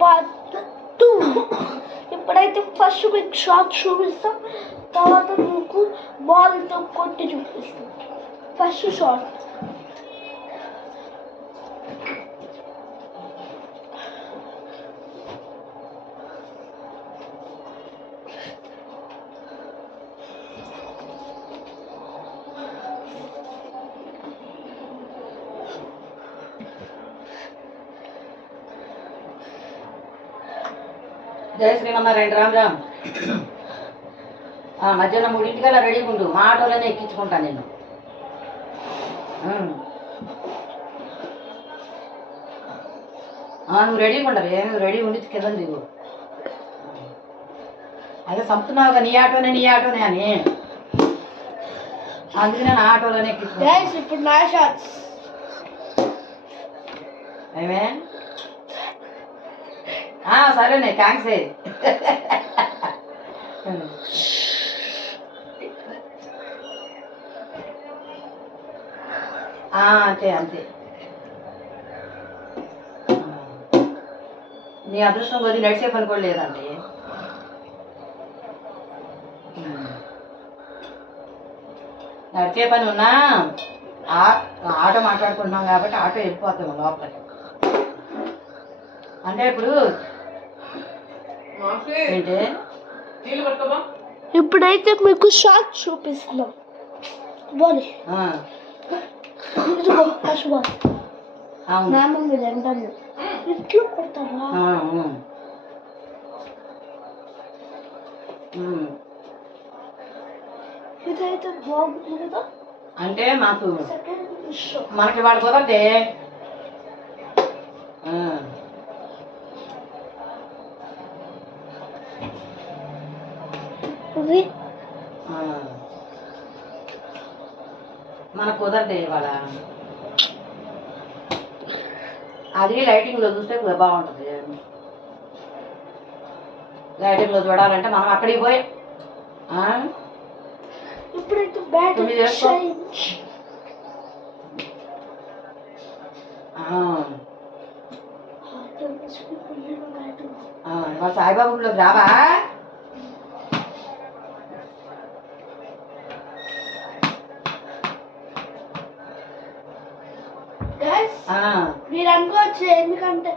Part 2. ఇప్పుడైతే first మీకు shot చూపిస్తాం, తర్వాత మీకు బాల్తో కొట్టి చూపిస్తాం. First shot. జయ శ్రీమన్నారాయణ. రామ్ రామ్. మధ్యాహ్నం 3 రెడీగా ఉండు, మా ఆటోలోనే ఎక్కించుకుంటాను నేను. నువ్వు రెడీగా ఉండవే, నువ్వు రెడీ ఉండి కింద దిగు. అదే చంపుతున్నావుగా నీ ఆటోనే అని, అందుకే నేను ఆటోలోనే ఎక్కించుకుంటాను. ఇప్పుడు నా షాట్స్ ఏమే సరేనే, థ్యాంక్స్. అంతే. నీ అదృష్టం కొద్ది నడిచే పని కూడా లేదంటే. నడిచే పని ఉన్నా ఆటో మాట్లాడుకుంటున్నాం కాబట్టి ఆటో వెళ్ళిపోతాము లోపలికి. అంటే ఇప్పుడు ఏంటి, ఇప్పుడైతే మీకు షాట్ చూపిస్తున్నాం. బాల్ ఫస్ట్ బాల్ నాన్న మీరు అంటాను ఇట్లా కొడతారా? ఇదైతే బాగుంది కదా. అంటే మనకి వాడు కుదరదే. మనకు కుదరదే ఇవాళ. అది లైటింగ్లో చూస్తే బాగుంటుంది. లైటింగ్లో చూడాలంటే మనం అక్కడికి పోయి ఇప్పుడైతే బ్యాట్ సాయిబాబు గుడిలోకి రావా? మీరు అనుకోవచ్చు ఎందుకంటే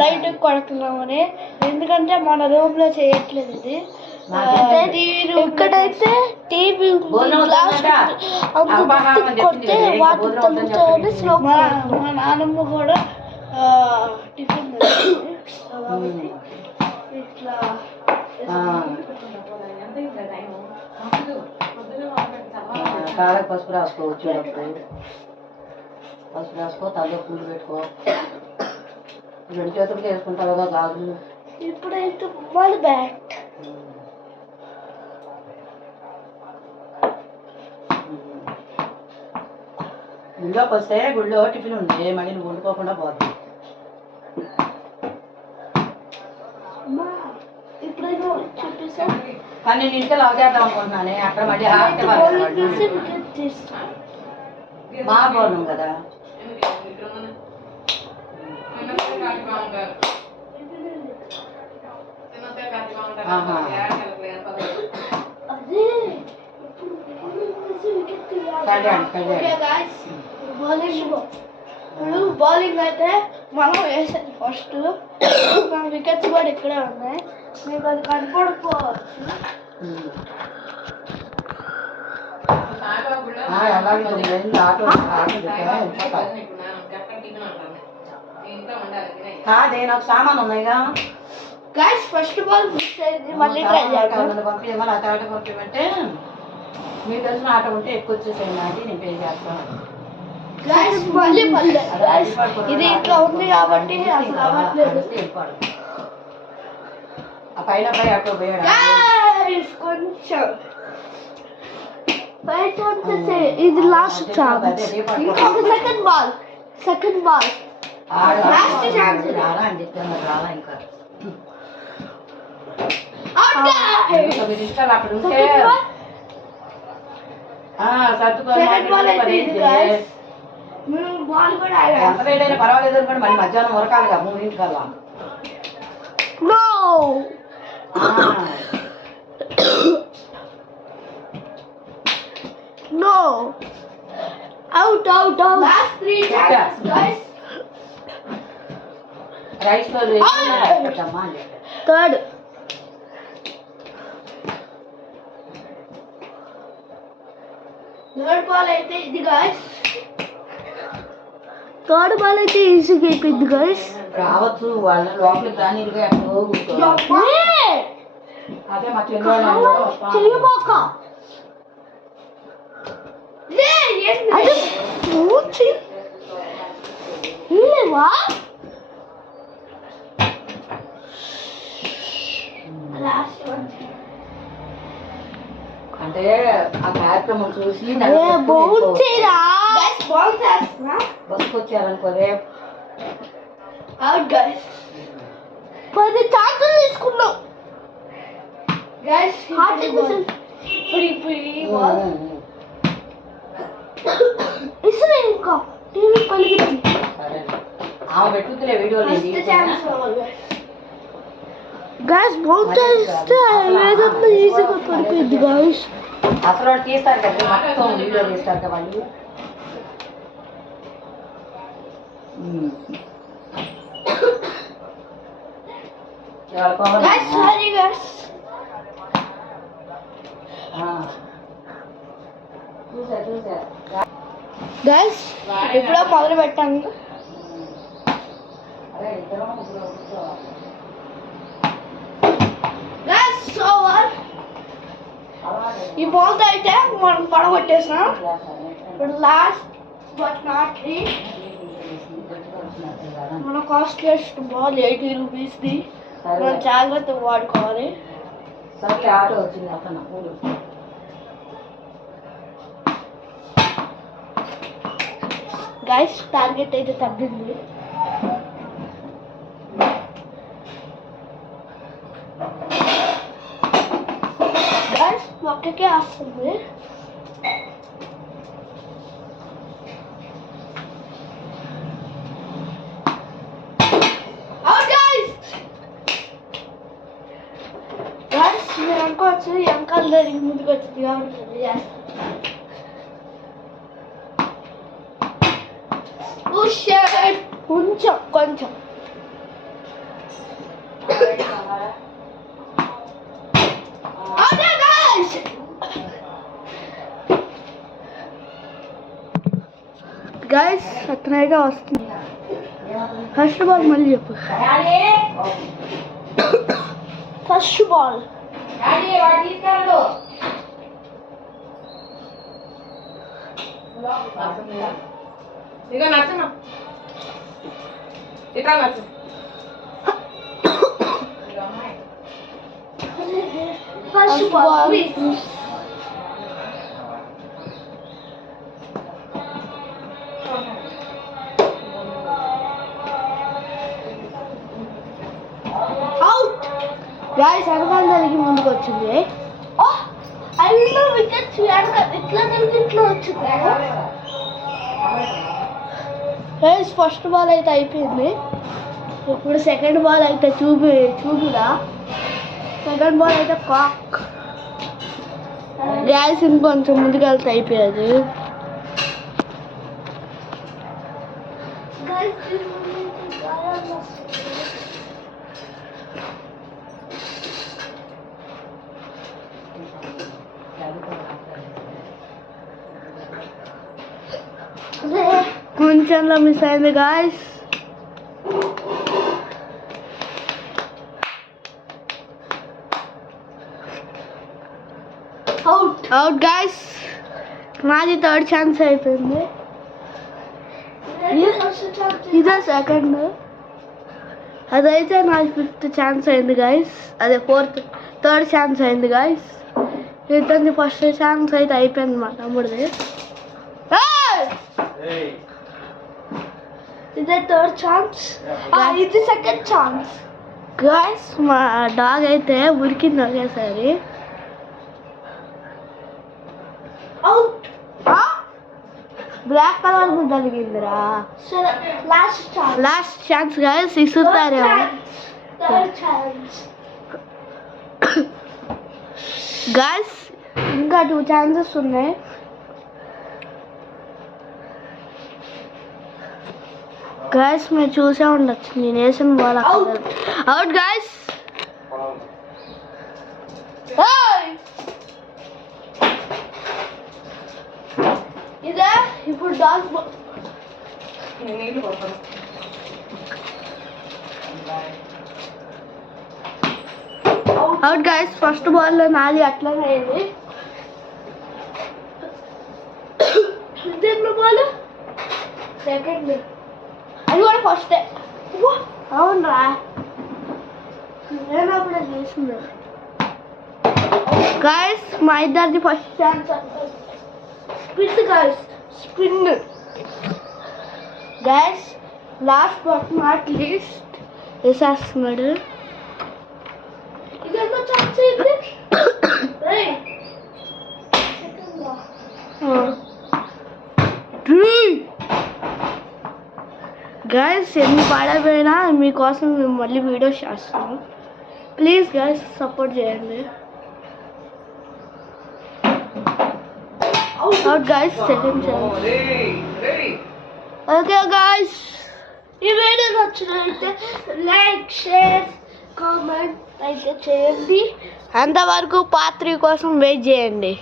లైట్ కొడుతున్నామని, ఎందుకంటే మన రూమ్ లో చేయట్లేదు ఇది. ఎక్కడైతే టీవీ కొడితే వాటి తగ్గుతాయని స్లో. మా నాన్నమ్మ కూడా టిఫిన్ ఇట్లా కాళ్ళకి పసుపు రాసుకో, వచ్చేటప్పుడు పసుపు రాసుకో, తల్లో పూలు పెట్టుకో, 2 చేతులకి వేసుకుంటావుగా గాజులు. ఇప్పుడైతే బాల్ బ్యాట్ గుళ్ళోకి వస్తే గుళ్ళో టిఫిన్ ఉంది, మళ్ళీ నువ్వు వండుకోకుండా పోతుంది. కానీ నేను ఇంటికి లాగ్ చేద్దాం అనుకుంటున్నాను. అక్కడ మళ్ళీ మా బోనం కదా. బౌలింగ్ అయితే మనం వేసేది ఫస్ట్. వికెట్స్ కూడా ఇక్కడే ఉన్నాయి, మీకు అది కనపడిపోవచ్చు. కాదే నాకు సామాన్ ఉన్నాయిగా. గైస్ ఫస్ట్ బాల్ మిస్ అయింది, మళ్ళీ ట్రై చేద్దాం. పంపించమని ఆ ఆట పంపించమంటే మీకు తెలిసిన ఆట ఉంటే ఎక్కువ వచ్చేసేయండి అంటే నేను పే చేస్తాను. ఇది ఇట్లా ఉంది కాబట్టి అసలు అవ్వట్లేదు. ఆ పైన పై అక్కడ పోయాడు కొంచెం బయట. ఇది లాస్ట్ ఛాన్స్, ఇంకొక సెకండ్ బాల్ లాస్ట్ ఛాన్స్. రాలా అని చెప్తాను, రాలా ఇంకా మీరు ఇష్టాలు అక్కడ ఉంటే సర్దుకోవాలి. మేము బాల్ కూడా ఎంత లేట్ అయినా పర్వాలేదు అనుకోండి, మళ్ళీ మధ్యాహ్నం ఉరకాలిగా 3:00కల్లా. No no out out out last 3 chances guys. Rice లో పెట్టమ్మా అని చెప్పారు. థర్డ్ బాల్ అయితే ఇది గాయస్. థర్డ్ బాల్ అయితే ఈజీగా అయిపోయింది గాయస్. రావచ్చు వాళ్ళ లోపలికి రానిలుగా ఎక్కడో కూర్చోవాలి. అదే మా చెయ్యబాక లేవా అంటే ఆ కార్యక్రమం చూసి బస్సుకు వచ్చారనుకో రేపు 10 ఛాన్సులు తీసుకున్నాం ఇసులు ఇంకా టీవీ పలికింది. ఆమె పెట్టుకులే వీడియో గ్యాస్ బౌన్స్ చేస్తే ఏదన్నా ఈజీగా పడిపోయింది గాయస్. అసలు వాళ్ళు తీస్తారు కదా, మొత్తం వీడియో తీస్తారు కదా వాళ్ళు. Sorry guys. గైస్ ఇప్పుడే మొదలు పెట్టాను. ఈ బాల్ అయితే మనం పడగొట్టేసాం. ఇప్పుడు లాస్ట్ బట్ నాట్ లీస్ట్ మన కాస్ట్లెస్ట్ బాల్ 80 రూపీస్ది. మనం జాగ్రత్తగా వాడుకోవాలి. సరే ఆటో వచ్చింది అతను ఊరు. గైస్ టార్గెట్ అయితే తగ్గింది. గైస్ ఒక్కకే వస్తుంది. గైస్ మీరు అనుకోవచ్చు వెనకాల జరిగి ముందుకు వచ్చింది కాబట్టి కొంచెం కొంచెం గైస్ అతనైతే వస్తుంది. ఫస్ట్ బాల్ మళ్ళీ చెప్పు. ఫస్ట్ బాల్ ఇక నచ్చనా ఇక నచ్చ ఫస్ట్ బాల్ అవుట్. గాయస్ వెనకాల జరిగి ముందుకు వచ్చింది. అయినా వికెట్స్ ఇట్లా జరిగి ఇట్లా వచ్చింది. గైస్ ఫస్ట్ బాల్ అయితే అయిపోయింది. ఇప్పుడు సెకండ్ బాల్ అయితే చూపుదా. సెకండ్ బాల్ అయితే కాక్. గ్యాస్ ఇంకొంచెం ముందుకెళ్తే అయిపోయేది. కొంచెంలో మిస్ అయింది గాయస్. Out guys. నాది థర్డ్ ఛాన్స్ అయిపోయింది. ఇదే సెకండ్. అదైతే నాది 5th ఛాన్స్ అయింది గాయస్. అదే థర్డ్ ఛాన్స్ అయింది గాయస్. ఇతని ఫస్ట్ ఛాన్స్ అయితే అయిపోయింది మా తమ్ముడిది. ఇదే థర్డ్ ఛాన్స్. ఇది సెకండ్ ఛాన్స్ గాయస్. మా డాగ్ అయితే ఉరికింది ఒకేసారి. అవుట్. బ్లాక్ కలర్ జరిగిందిరా. సరే లాస్ట్ ఛాన్స్ గైస్, ఇస్తారేమో. గైస్ ఇంకా 2 ఛాన్సెస్ ఉన్నాయి. గైస్ మీరు చూసే ఉండొచ్చు, నేను వేసిన బాల్ అవుట్ గైస్. ఇదే ఇప్పుడు డాగ్ నీళ్ళు కొడతాను. Out guys. ఫస్ట్ బాల్ నాది అట్లనే అయింది. సెకండ్ బాల్ సెకండ్, అది కూడా ఫస్టే. అవునరా, నేను అప్పుడే చేసింది. గైస్ మా ఇద్దరిది first chance. Spin guys, spin. Guys last but not least వేసేస్తున్నాడు. ఇదేంటో ఛాన్స్ అయింది. గైస్ ఎన్ని పాడైపోయినా మీకోసం మేము మళ్ళీ వీడియోస్ చేస్తాము. ప్లీజ్ గైస్ సపోర్ట్ చేయండి. Out guys, second chance. Okay guys, ఈ వీడియో నచ్చినట్లయితే లైక్, షేర్, కామెంట్ అయితే చేయండి. అంతవరకు పార్ట్ 3 కోసం వెయిట్ చేయండి.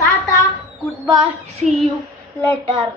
Tata, good bye, see you later.